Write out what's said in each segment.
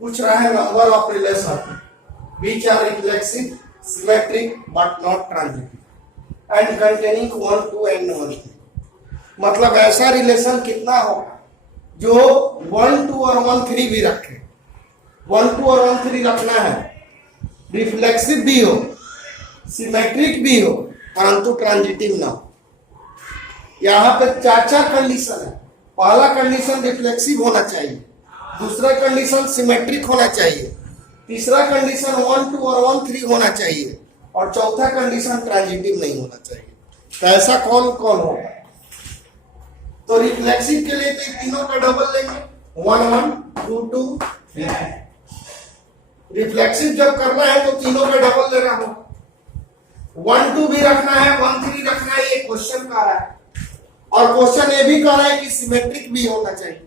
पूछ रहा है number of relation which are reflexive, symmetric but not transitive and containing 1, 2 and 1, 3. मतलब ऐसा रिलेशन कितना होगा जो 1, 2 और 1, 3 भी रखे। 1, 2 और 1, 3 रखना है, रिफ्लेक्सिव भी हो, सिमेट्रिक भी हो, परंतु ट्रांजिटिव ना हो। यहाँ पे चार कंडीशन है। पहला कंडीशन रिफ्लेक्सिव होना चाहिए, दूसरा कंडीशन सिमेट्रिक होना चाहिए, तीसरा कंडीशन 1, 2 और 1, 3 होना चाहिए, और चौथा कंडीशन ट्रांजिटिव नहीं होना चाहिए। तो ऐसा कौन कौन होगा? तो रिफ्लेक्सिव के लिए तो तीनों का डबल लेंगे, 1, 1, 2, 2, 3। रिफ्लेक्सिव जब करना है तो तीनों का डबल लेना होगा। 1, 2 भी रखना है, 1, 3 रखना है, ये क्वेश्चन का रहा है। और क्वेश्चन ये भी कह रहा है कि सिमेट्रिक भी होना चाहिए।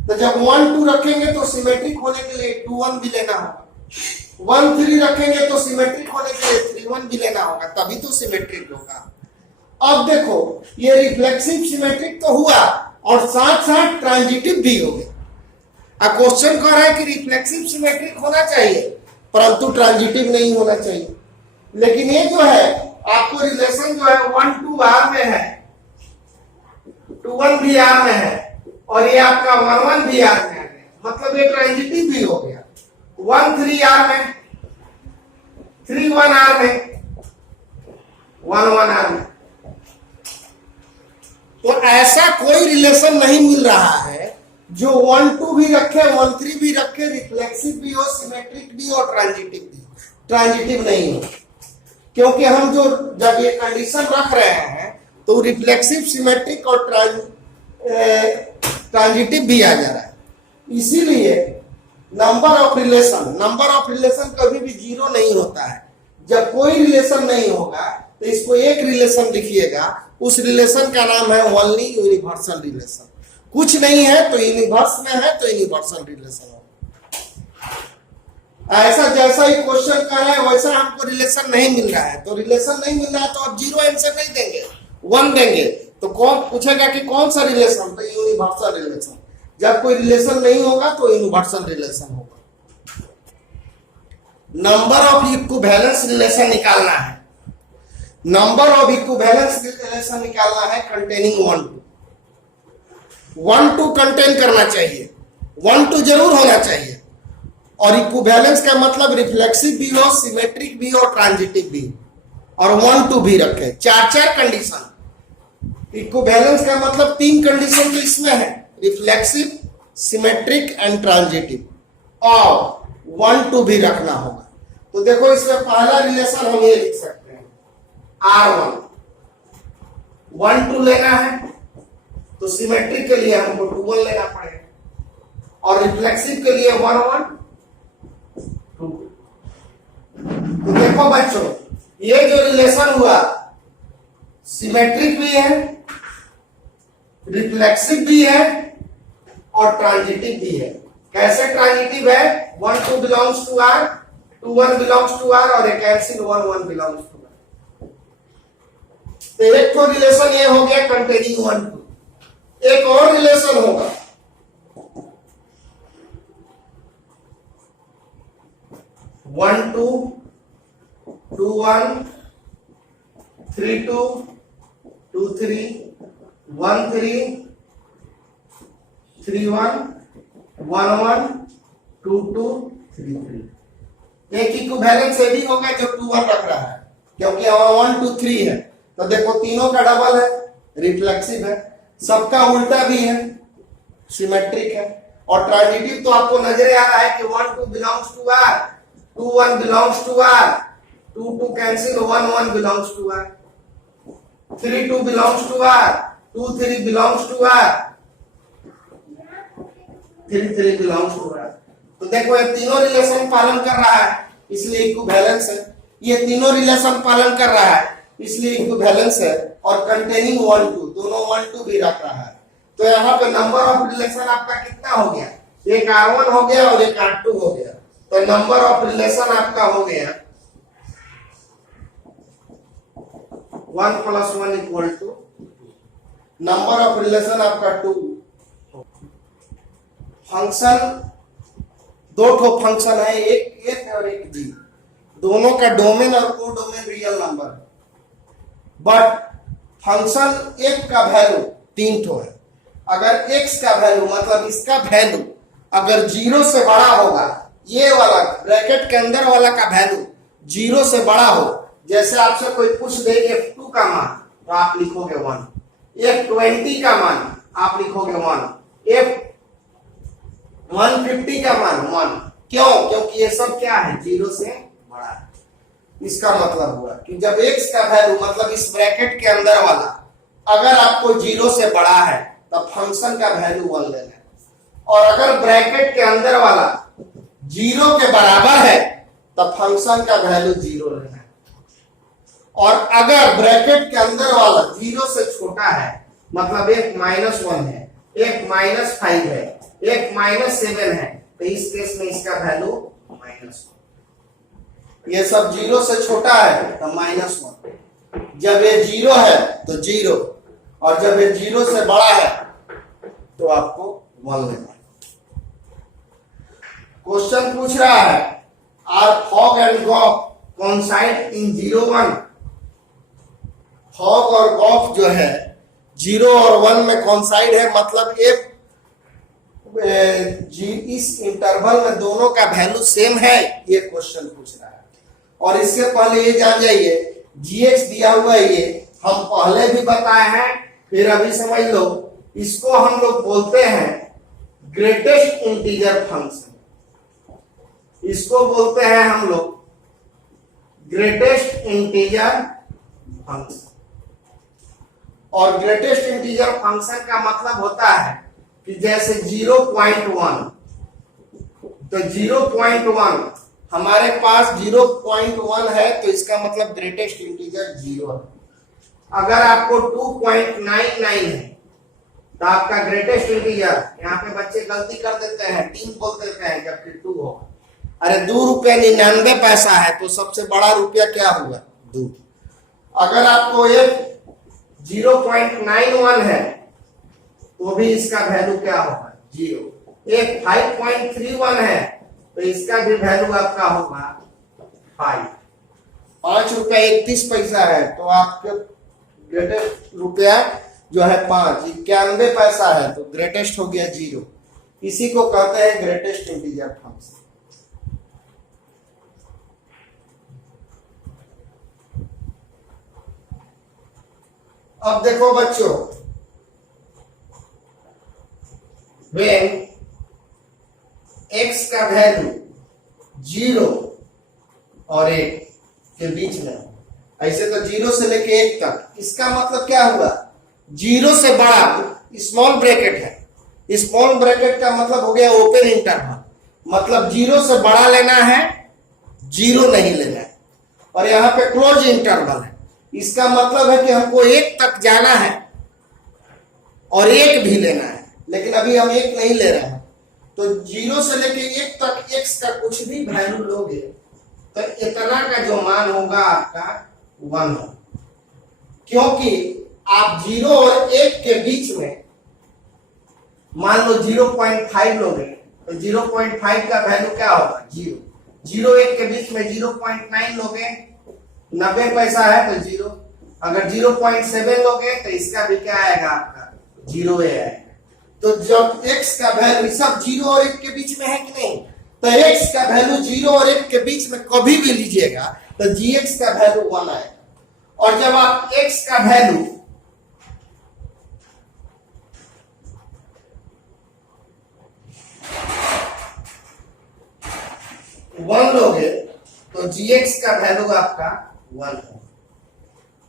तो जब 1, 2 रखेंगे तो सिमेट्रिक होने के लिए 2, 1 भी लेना होगा। 1, 3 रखेंगे तो सिमेट्रिक होने के लिए 3, 1 भी लेना होगा, तभी तो सिमेट्रिक होगा। अब देखो ये रिफ्लेक्सिव सिमेट्रिक तो हुआ और साथ साथ ट्रांजिटिव भी हो गया। अब क्वेश्चन कह रहा है कि रिफ्लेक्सिव सिमेट्रिक होना चाहिए परंतु ट्रांजिटिव नहीं होना चाहिए। लेकिन ये जो है आपको रिलेशन जो है 1, 2 आर में है, 2, 1 भी आर में है, और ये आपका 1, 1 भी आर में है, मतलब ये ट्रांजिटिव भी हो गया। 1, 3 आर में, 3, 1 आर में, 1, 1 आर में। तो ऐसा कोई रिलेशन नहीं मिल रहा है जो 1, 2 भी रखे, 1, 3 भी रखे, रिफ्लेक्सिव भी हो, सिमेट्रिक भी हो, ट्रांजिटिव भी हो। ट्रांजिटिव नहीं हो, क्योंकि हम जो जब ये कंडीशन रख रहे हैं तो रिफ्लेक्सिव, सिमेट्रिक और ट्रांजिटिव भी आ जा रहा है। इसीलिए नंबर ऑफ रिलेशन कभी भी 0 नहीं होता है। जब कोई रिलेशन नहीं होगा तो इसको एक रिलेशन लिखिएगा, उस रिलेशन का नाम है ओनली यूनिवर्सल रिलेशन। कुछ नहीं है तो यूनिवर्स में है तो यूनिवर्सल रिलेशन होगा। ऐसा जैसा ही क्वेश्चन कर रहे हैं वैसा हमको रिलेशन नहीं मिल रहा है, तो रिलेशन नहीं मिल रहा है तो आप 0 आंसर नहीं देंगे, 1 देंगे। तो कौन पूछेगा कि कौन सा रिलेशन? तो यूनिवर्सल रिलेशन। जब कोई रिलेशन नहीं होगा तो यूनिवर्सल रिलेशन होगा। नंबर ऑफ इक्विवेलेंस रिलेशन निकालना है। नंबर ऑफ इक्विवेलेंस रिलेशन निकालना है कंटेनिंग 1, 2। 1, 2 कंटेन करना चाहिए, 1, 2 जरूर होना चाहिए। और इक्विवेलेंस का मतलब रिफ्लेक्सिव भी हो, सिमेट्रिक भी हो, ट्रांजिटिव भी हो, और 1, 2 भी रखे। चार कंडीशन। इक्विवेलेंस का मतलब 3 कंडीशन तो इसमें है, रिफ्लेक्सिव, सिमेट्रिक एंड ट्रांजिटिव, और 1, 2 भी रखना होगा। तो देखो इसमें पहला रिलेशन हम ये लिख सकते हैं, R1। 1, 2 लेना है तो सिमेट्रिक के लिए हमको 2, 1 लेना पड़ेगा, और रिफ्लेक्सिव के लिए 1, 1, 2। तो देखो बच्चों ये जो रिलेशन हुआ सिमेट्रिक भी है, रिफ्लेक्सिव भी है और ट्रांजिटिव भी है। कैसे ट्रांजिटिव है? 1, 2 belongs to R, 2, 1 belongs to R, और एक कैंसिल 1, 1 बिलोंग्स टू R। तो एक तो रिलेशन ये हो गया कंटेनिंग 1, 2। एक और रिलेशन होगा, वन टू, 2, 1, 3, 2, 2, 3, 1, 3, 3, 1, 1, 1, 2, 2, 3, 3। एक इक्विवेलेंस ये भी होगा जो 2, 1 रख रहा है, क्योंकि 1, 2, 3 है। तो देखो तीनों का डबल है, रिफ्लेक्सिव है, सबका उल्टा भी है, सिमेट्रिक है। और ट्रांजिटिव तो आपको नजर आ रहा है कि 1, 2 belongs to R, 2, 1 belongs to R, 2, 2 cancel, 1, 1 belongs to R, 3, 2 belongs to R, 2, 3 belongs to R, 3, 3 belongs to R। तो देखो ये तीनों रिलेशन पालन कर रहा है, इसलिए इक्विवेलेंस है। ये तीनों रिलेशन पालन कर रहा है, इसलिए इक्विवेलेंस है। और कंटेनिंग 1, 2, दोनों 1, 2 भी रख रहा है। तो यहाँ पे नंबर ऑफ रिलेशन आपका कितना हो गया? एक R1 हो गया और एक R2 हो गया। तो नंबर ऑफ रिलेशन आपका हो गया 1 + 1 = 2। नंबर ऑफ रिलेशन आपका 2। फंक्शन दो ठो फंक्शन है, एक एफ और एक जी, दोनों का डोमेन और को डोमेन रियल नंबर है, बट फंक्शन एक का वैल्यू 3 ठो है। अगर x का वैल्यू मतलब इसका वैल्यू अगर 0 से बड़ा होगा, ये वाला ब्रैकेट के अंदर वाला का वैल्यू 0 से बड़ा हो, जैसे आपसे कोई पूछ दे f2 का मान तो आप लिखोगे 1, f20 का मान आप लिखोगे 1, f150 का मान 1। क्यों? क्योंकि ये सब क्या है, 0 से बड़ा है। इसका मतलब हुआ कि जब x का वैल्यू मतलब इस ब्रैकेट के अंदर वाला अगर आपको 0 से बड़ा है तब फंक्शन का वैल्यू 1 लेना है, और अगर ब्रैकेट के अंदर वाला 0 के बराबर है तब फंक्शन का वैल्यू 0 लेना है, और अगर ब्रैकेट के अंदर वाला 0 से छोटा है मतलब एक -1 है, एक -5 है, एक -7 है, तो इस केस में इसका वैल्यू -1। ये सब 0 से छोटा है तो -1, जब ये 0 है तो 0, और जब ये 0 से बड़ा है तो आपको 1 लेना है। क्वेश्चन पूछ रहा है are fog and gof coincide in 0 1। Fog और गॉफ जो है 0 और 1 में कोइंसाइड है, मतलब एक इस इंटरवल में दोनों का वैल्यू सेम है, ये क्वेश्चन पूछ रहा है। और इससे पहले ये जान जाइए gx दिया हुआ है, ये हम पहले भी बताए हैं, फिर अभी समझ लो, इसको हम लोग बोलते हैं ग्रेटेस्ट इंटीजर फंक्शन, इसको बोलते हैं हम लोग ग्रेटेस्ट इंटीजर फंक्शन। और ग्रेटेस्ट इंटीजर फंक्शन का मतलब होता है कि जैसे 0.1, तो 0.1 हमारे पास 0.1 है तो इसका मतलब ग्रेटेस्ट इंटीजर 0 है। अगर आपको 2.99 है तो आपका ग्रेटेस्ट इंटीजर, यहाँ पे बच्चे गलती कर देते हैं 3 बोल देते हैं जबकि 2 होगा। अरे 2 रुपया 99 पैसा है तो सबसे बड़ा रुपया क्या हुआ, 2। अगर आपको एक 0.91 है तो भी इसका वैल्यू क्या होगा, 0। एक 5.31 है तो इसका भी वैल्यू आपका होगा 5। 5 रुपया 31 पैसा है तो आपके ग्रेटेस्ट रुपया जो है 5, 91 पैसा है तो ग्रेटेस्ट हो गया 0। इसी को कहते हैं ग्रेटेस्ट इंटीजर फंक्शन। अब देखो बच्चों, when x का वैल्यू 0 और 1 के बीच में, ऐसे तो 0 से लेके 1 तक, इसका मतलब क्या हुआ, 0 से बड़ा स्मॉल ब्रैकेट है, स्मॉल ब्रैकेट का मतलब हो गया ओपन इंटरवल, मतलब 0 से बड़ा लेना है, 0 नहीं लेना है। और यहाँ पे क्लोज इंटरवल है, इसका मतलब है कि हमको 1 तक जाना है और 1 भी लेना है, लेकिन अभी हम 1 नहीं ले रहे हैं। तो 0 से लेके 1 तक x का कुछ भी वैल्यू लोगे तो इतना का जो मान होगा आपका 1 होगा, क्योंकि आप 0 और 1 के बीच में मान लो 0.5 लोगे तो 0.5 का वैल्यू क्या होगा, 0। 0 1 के बीच में 0.9 लोगे 90 पैसा है तो 0। अगर 0.7 लोगे तो इसका भी क्या आएगा, आपका 0 आएगा। तो जब x का वैल्यू सब 0 और 1 के बीच में है कि नहीं, तो x का वैल्यू 0 और 1 के बीच में कभी भी लीजिएगा तो gx का वैल्यू 1 आएगा। और जब आप x का वैल्यू वन लोगे तो gx का वैल्यू आपका 1 होगा।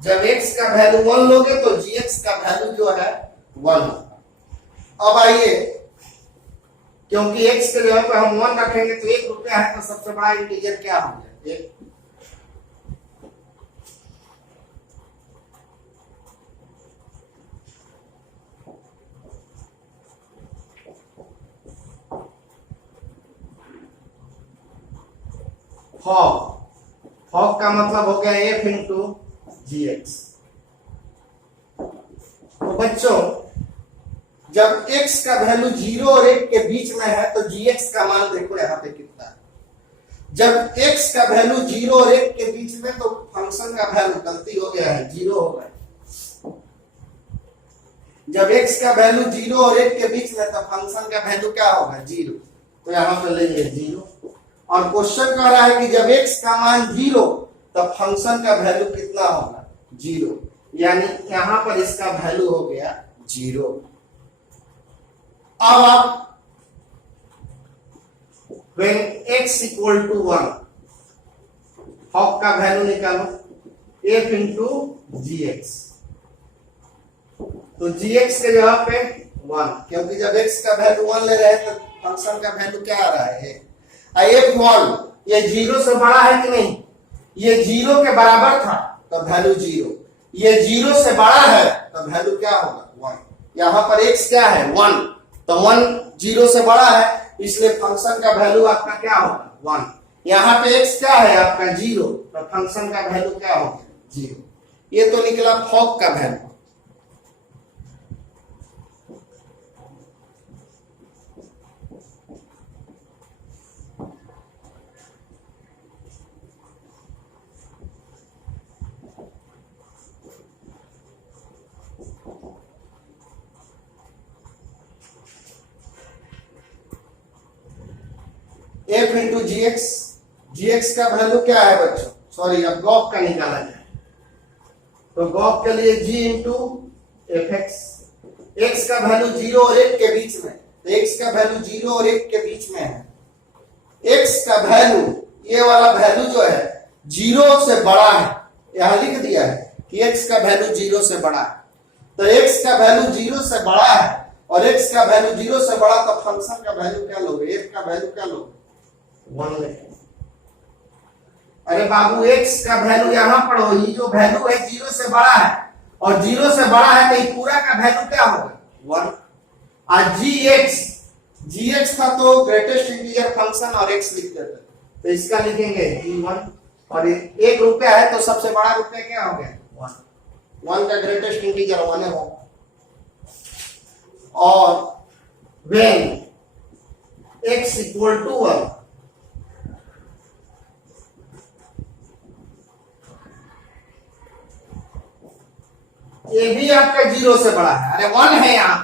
जब x का वैल्यू 1 लोगे तो gx का वैल्यू जो है 1 होगा। अब आइए, क्योंकि x के जगह पे हम 1 रखेंगे तो 1 रुपया है तो सबसे बड़ा इंटीजर क्या हो गया, 1। फॉग का मतलब हो गया f इंटू जी एक्स। तो बच्चों जब x का वैल्यू 0 और 1 के बीच में है तो gx का मान देखो यहाँ पे कितना है। जब x का वैल्यू 0 और 1 के बीच में तो फंक्शन का वैल्यू, गलती हो गया है, 0 होगा। जब x का वैल्यू 0 और 1 के बीच में तो फंक्शन का वैल्यू क्या होगा, 0। तो यहां पे लेंगे 0। और क्वेश्चन कह रहा है कि जब x का मान 0 तब फंक्शन का वैल्यू कितना होगा, 0। यानी यहां पर इसका वैल्यू हो गया 0। अब आप when x equal to 1 hoc का वैल्यू निकालो, f into gx। तो gx के जगह पे 1, क्योंकि जब x का वैल्यू 1 ले रहे हैं तो फंक्शन का वैल्यू क्या आ रहा है, f1। ये 0 से बड़ा है कि नहीं, ये 0 के बराबर था तो वैल्यू 0, ये 0 से बड़ा है तो वैल्यू क्या होगा, 1। यहां पर x क्या है, 1, तो 1 0 से बड़ा है इसलिए फंक्शन का वैल्यू आपका क्या होगा, 1। यहां पे x क्या है आपका, 0, तो फंक्शन का वैल्यू क्या होगा, 0। ये तो निकला फॉक का value. f into gx, gx का वैल्यू क्या है बच्चों, सॉरी अब गॉक का निकाला जाए तो गॉक के लिए g इंटू fx। x का वैल्यू 0 और 1 के बीच में, तो x का वैल्यू 0 और 1 के बीच में है। x का वैल्यू, ये वाला वैल्यू जो है 0 से बड़ा है, यहां लिख दिया है कि x का वैल्यू 0 से बड़ा है। तो x का वैल्यू 0 से बड़ा है और x का वैल्यू 0 से बड़ा, तो फंक्शन का वैल्यू क्या लोगे, f का वैल्यू क्या लोगे, 1 लेंगे। अरे बाबू x का वैल्यू यहां पढ़ो, ये जो वैल्यू है 0 से बड़ा है और 0 से बड़ा है तो ये पूरा का वैल्यू क्या होगा, 1। और gx था तो ग्रेटेस्ट इंटीजर फंक्शन और x लिख देते, तो इसका लिखेंगे g1। और 1 रुपया है तो सबसे बड़ा रुपया क्या हो गया, 1 का ग्रेटेस्ट इंटीजर 1 होगा। और when x equal to 1, ये भी आपका 0 से बड़ा है। अरे 1 है यहाँ,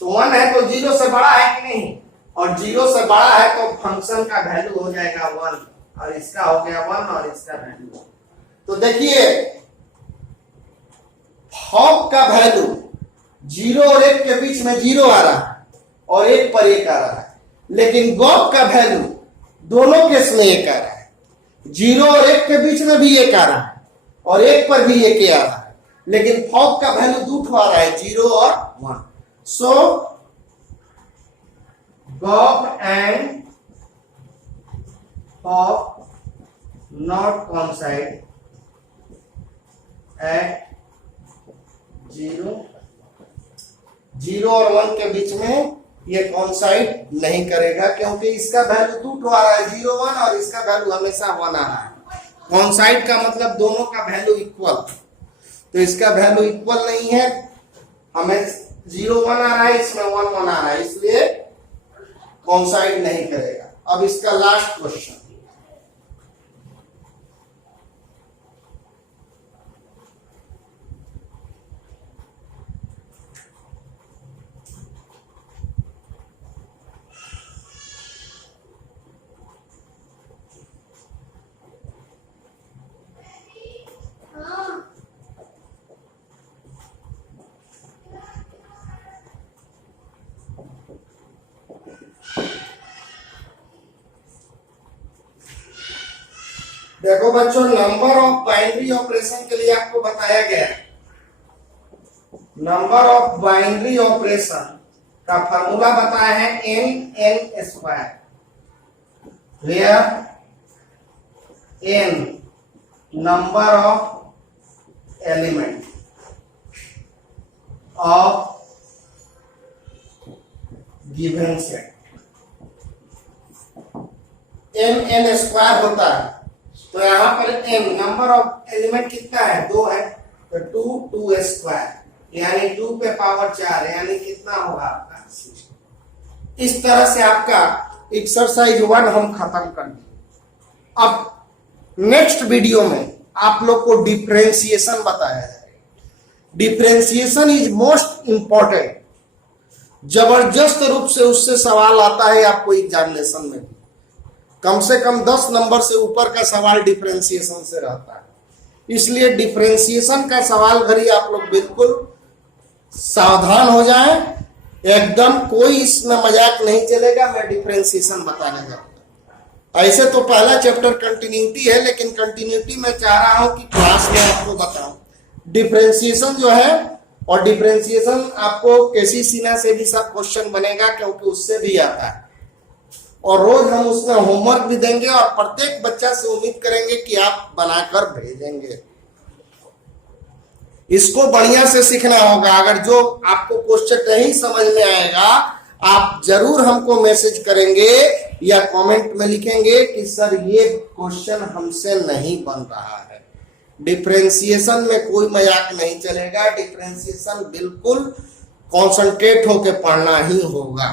तो 1 है तो 0 से बड़ा है कि नहीं, और 0 से बड़ा है तो फंक्शन का वैल्यू हो जाएगा 1, और इसका हो गया 1 और इसका वैल्यू। तो देखिए हॉक का वैल्यू 0 और 1 के बीच में 0 आ रहा है और 1 पर 1 आ रहा है, लेकिन गॉक का वैल्यू दोनों केस में 1 आ रहा है। 0 और 1 के बीच में भी 1 आ रहा है और 1 पर भी 1 आ रहा है, लेकिन फॉक का वैल्यू 2 आ रहा है, 0 और 1। So gof and fog not coincide at 0 और 1 के बीच में ये कोइंसाइड नहीं करेगा, क्योंकि इसका वैल्यू 2 आ रहा है, 0 1, और इसका वैल्यू हमेशा 1 आ रहा है। कोइंसाइड का मतलब दोनों का वैल्यू इक्वल, तो इसका वैल्यू इक्वल नहीं है, हमें 0 1 आ रहा है, इसमें 1 1 आ रहा है, इसलिए कोइंसाइड नहीं करेगा। अब इसका लास्ट क्वेश्चन, देखो बच्चों, नंबर ऑफ बाइनरी ऑपरेशन के लिए आपको बताया गया है, नंबर ऑफ बाइनरी ऑपरेशन का फार्मूला बताया है n square, where n number of element of given set. n square होता है, तो यहां पर n नंबर ऑफ एलिमेंट कितना है, 2 है, तो 2 2 स्क्वायर यानी 2 पे पावर 4 यानी कितना होगा आपका 60। इस तरह से आपका एक्सरसाइज 1 हम खत्म कर दिए। अब नेक्स्ट वीडियो में आप लोग को डिफरेंशिएशन बताया जाए। डिफरेंशिएशन इज मोस्ट इंपॉर्टेंट, जबरदस्त रूप से उससे सवाल आता है आपको एग्जामिनेशन में। कम से कम 10 नंबर से ऊपर का सवाल डिफरेंशिएशन से रहता है। इसलिए डिफरेंशिएशन का सवाल घड़ी आप लोग बिल्कुल सावधान हो जाएं, एकदम कोई इसमें मजाक नहीं चलेगा। मैं डिफरेंशिएशन बताने जाऊंगा। ऐसे तो पहला चैप्टर कंटिन्यूटी है, लेकिन कंटिन्यूटी मैं चाह रहा हूं कि क्लास में आपको बताऊं। डिफरेंशिएशन जो है, और डिफरेंशिएशन आपको केसी सिन्हा से भी सब क्वेश्चन बनेगा, क्योंकि उससे भी आता है, और रोज हम उसमें होमवर्क भी देंगे और प्रत्येक बच्चा से उम्मीद करेंगे कि आप बनाकर भेजेंगे। इसको बढ़िया से सीखना होगा। अगर जो आपको क्वेश्चन नहीं समझ में आएगा, आप जरूर हमको मैसेज करेंगे या कमेंट में लिखेंगे कि सर ये क्वेश्चन हमसे नहीं बन रहा है। डिफरेंशिएशन में कोई मजाक नहीं चलेगा। डिफरेंशिएशन बिल्कुल कॉन्सेंट्रेट होकर पढ़ना ही होगा।